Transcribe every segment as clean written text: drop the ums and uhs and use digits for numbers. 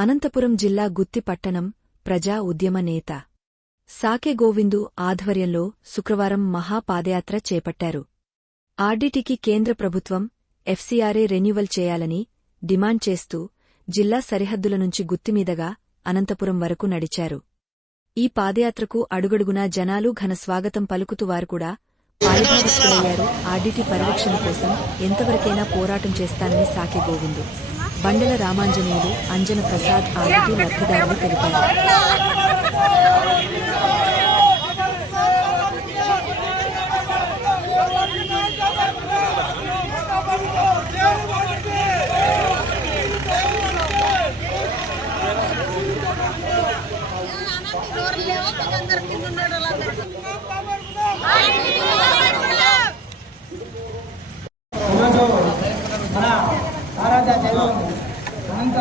అనంతపురం జిల్లా గుత్తి పట్టణం ప్రజా ఉద్యమ నేత సాకె గోవిందు ఆధ్వర్యంలో శుక్రవారం మహాపాదయాత్ర చేపట్టారు. ఆర్డీటీకి కేంద్ర ప్రభుత్వం ఎఫ్సీఆర్ఏ రెన్యువల్ చేయాలని డిమాండ్ చేస్తూ జిల్లా సరిహద్దుల నుంచి గుత్తిమీదగా అనంతపురం వరకు నడిచారు. ఈ పాదయాత్రకు అడుగడుగునా జనాలు ఘనస్వాగతం పలుకుతూ వారుకూడా పాలుభాగస్తులయ్యారు. ఆర్డీటీ పరిరక్షణ కోసం ఎంతవరకైనా పోరాటం చేస్తానని సాకె గోవిందు, బండల రామాంజనేయులు, అంజన ప్రసాద్ ఆర్డీటీ లబ్ధిదారులు తెలిపారు. మన ఆరాధ్య దైవం అనంత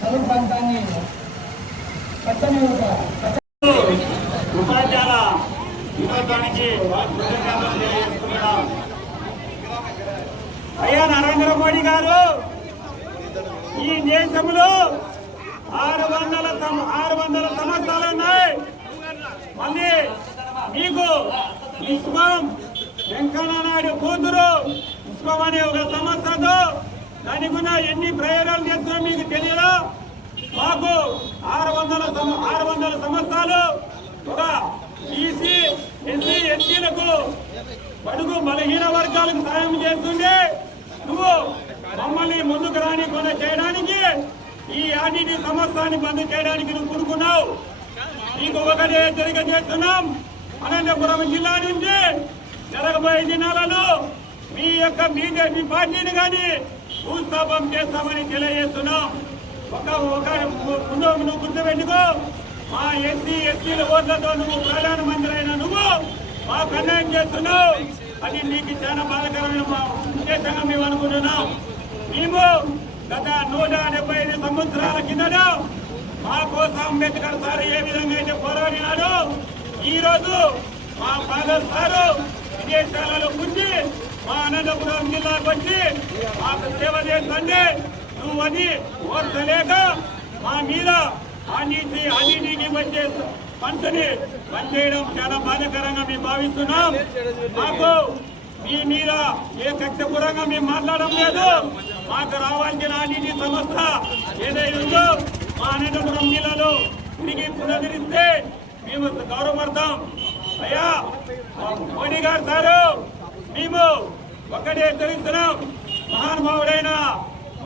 చదువు ప్రాంతాన్ని పచ్చని ఉపాధ్యాయుల దినోత్సవానికి తెలియజేస్తున్నాం. అయ్యా నరేంద్ర మోడీ గారు, ఈ దేశంలో 600 సంవత్సరాలు ఉన్నాయి. మళ్ళీ మీకు విశ్వం వెంకయ్య నాయుడు కూతురు విశ్వం అనే ఒక సంస్థతో దానికి కూడా ఎన్ని ప్రయోగాలు చేస్తున్నా మీకు తెలియదా? మాకు 600 సంవత్సరాలు ఒక ఈసీ ఎస్సీ ఎస్టీలకు బడుగు బలహీన వర్గాలకు సాయం చేస్తుండే నువ్వు మమ్మల్ని ముందుకు రాని కొన చేయడానికి ఈ ఆర్డీటీ సంస్థాన్ని బంద్ చేయడానికి నువ్వు కూడుకున్నావు. నీకు ఒకటే హెచ్చరిక చేస్తున్నాం. అనంతపురం జిల్లా నుంచి జరగబోయే దినాలలో మీ యొక్క బీజేపీ పార్టీని కానీ భూస్థాపం చేస్తామని తెలియజేస్తున్నాం. నువ్వు గుర్తుపెట్టుకో, మా ఎస్సీ ఎస్టీల ఓట్లతో నువ్వు ప్రధానమంత్రి అయిన నువ్వు మాకు అన్యాయం చేస్తున్నావు. అది నీకు చాలా బాధాకరమైన ఉద్దేశంగా మేము అనుకుంటున్నాం. మేము గత 175 సంవత్సరాల కిందట మా కోసం అంబేద్కర్ సార్ ఏ విధంగా అయితే పోరాడినాడు, ఈ రోజు మా ఫాదర్ సారు విదేశాలలో కూర్చి మా అనంతపురం జిల్లాకు వచ్చి మాకు సేవ చేస్తుంటే నువ్వు అది ఓర్చలేక మా మీద ఆర్డీటీకి వచ్చే పంటని పనిచేయడం చాలా బాధాకరంగా మేము భావిస్తున్నాం. మాకు మీ మీద ఏ కక్షపూరంగా మేము మాట్లాడడం లేదు. మాకు రావాల్సిన ఆర్డీటీ సంస్థ ఏదైతే ఉందో మా అనంతపురం జిల్లాలో తిరిగి పునరుద్ధరిస్తే మేము గౌరవపడతాం. అయ్యా మోడీ గారు సారు, మేము ఒక్కటే తెలుస్తున్నాం. మహానుభావుడైన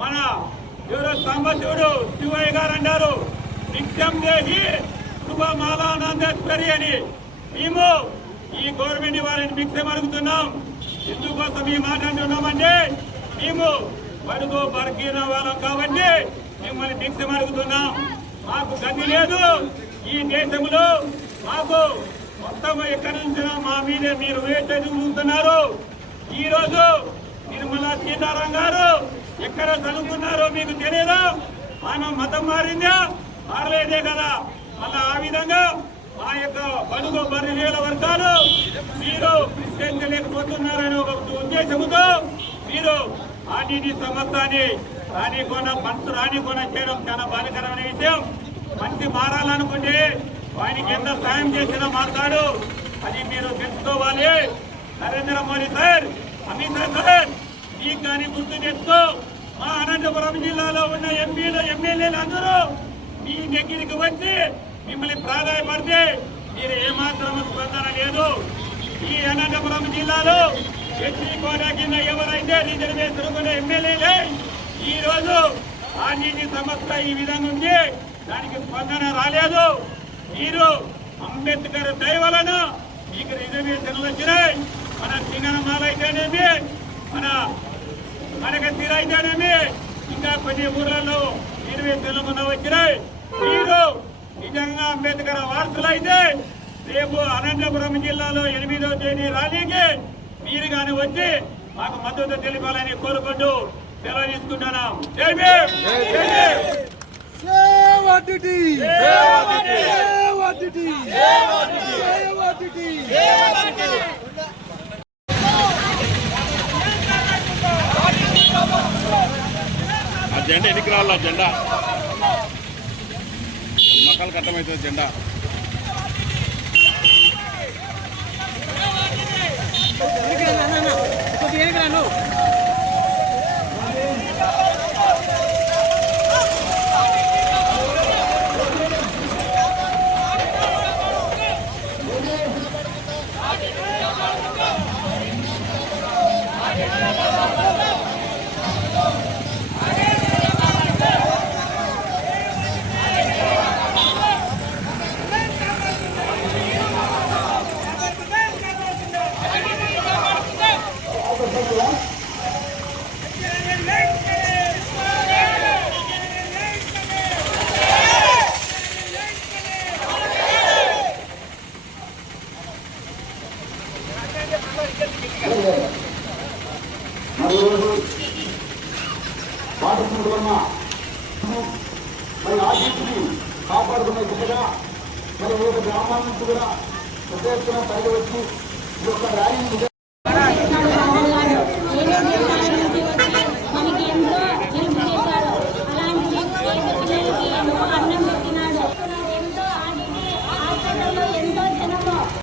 మన ఎవరో సాంబశివుడు శివయ్య గారు అంటారు, నిత్యం దేహి శుభమాలానందేశ్వరి అని. మేము ఈ గవర్నమెంట్ వారిని భిక్షం అడుగుతున్నాం. ఎందుకోసం ఈ మాట అంటున్నామంటే మేము బడుగు బలహీన వాళ్ళం కాబట్టి మిమ్మల్ని భిక్షం అడుగుతున్నాం. మాకు గతి లేదు ఈ దేశంలో. మాకు మొత్తం ఎక్కడి నుంచి మా మీదే మీరు వేటుతున్నారు. ఈ రోజు నిర్మలా సీతారాం గారు ఎక్కడ చదువుకున్నారో మీకు తెలియదా? మనం మతం మారిందా? మారలేదే కదా. మళ్ళా ఆ విధంగా మా యొక్క బడుగు బలహీన వర్గాలు మీరు ప్రశ్నించలేకపోతున్నారనే ఒక ఉద్దేశంతో మీరు ఆర్డీటీ సంస్థని రానికొన చేయడం చాలా బాధాకరమైన విషయం. మనిషి మారాలనుకుంటే ఆయనకి ఎంత సాయం చేసినా మాట్లాడు, అది మీరు తెలుసుకోవాలి. నరేంద్ర మోడీ సార్, అమిత్ షా సార్, మీకు కానీ గుర్తు తెచ్చుకో. మా అనంతపురం జిల్లాలో ఉన్న ఎంపీలు ఎమ్మెల్యేలు అందరూ మీ దగ్గరికి వచ్చి మిమ్మల్ని ప్రాధాయపడితే మీరు ఏమాత్రం స్పందన లేదు. ఈ అనంతపురం జిల్లాలో ఎస్సీ కోటా కింద ఎవరైతే రిజర్వేషన్ కొనే ఎమ్మెల్యేలే ఈ రోజు ఆర్డీటీ సంస్థ ఈ విధంగా ఉంది, దానికి స్పందన రాలేదు. మీరు అంబేద్కర్ దయ వలన మీకు రిజర్వేషన్లు వచ్చినాయి. మన సింగనమాల అయితేనేమి, మనకి తీర అయితేనేమి, ఇంకా కొన్ని ఊర్లలో రిజర్వేషన్లు వచ్చినాయి. మీరు నిజంగా అంబేద్కర్ వారసులు అయితే రేపు అనంతపురం జిల్లాలో 8వ తేదీ ర్యాలీకి మీరు కానీ వచ్చి మాకు మద్దతు తెలిపాలని కోరుకుంటూ సెలవు తీసుకుంటున్నాం. జై భీమ్. జెండా ఎన్నికల జెండా ఒక్కళ్ళకి అర్థమవుతుంది జెండా. మరి ఆ జీవిని కాపాడుకునే దిశగా మరి వివిధ గ్రామాల నుంచి కూడా పెద్ద ఎత్తున తరలి వచ్చి ఈ యొక్క ర్యాలీని